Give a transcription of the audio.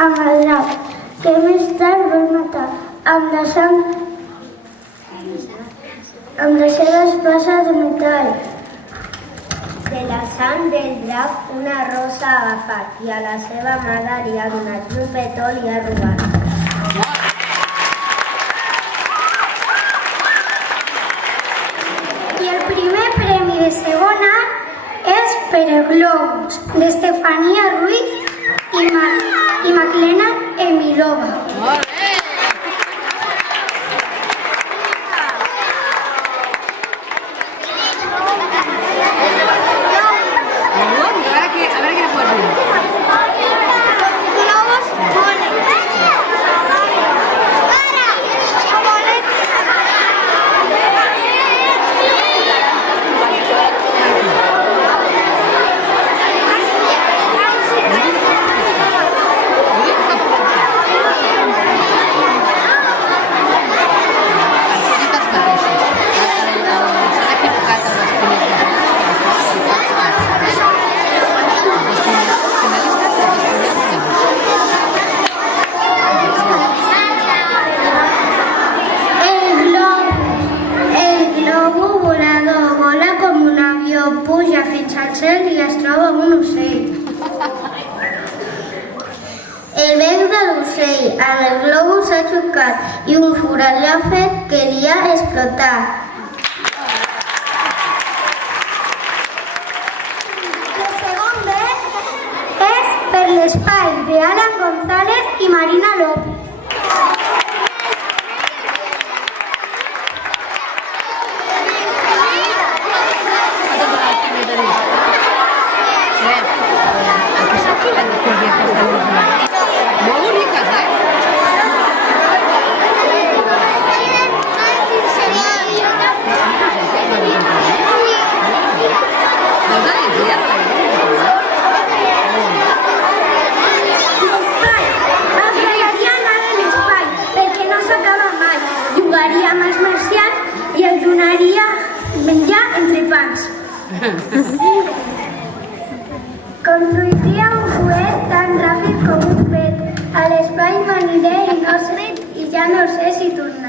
amb el drac, que més tard vol matar amb la seva espasa de metall. De la sang del drac una rosa ha agafat i a la seva mare li ha donat un petó i ha robat. I el primer premi de segon art és per el Globus, d'Estefania Ruiz i Maklena Emilova. Puja fins al cel i es troba un ocell. El bec de l'ocell amb el globus ha xocat i un forat li ha fet que li ha explotat. El segon bec és per l'espai d'Alan González i Marina López. I el donaria menjar entre pans. Construiria un coet tan ràpid com un pet. A l'espai m'aniré i ja no sé si tornaré.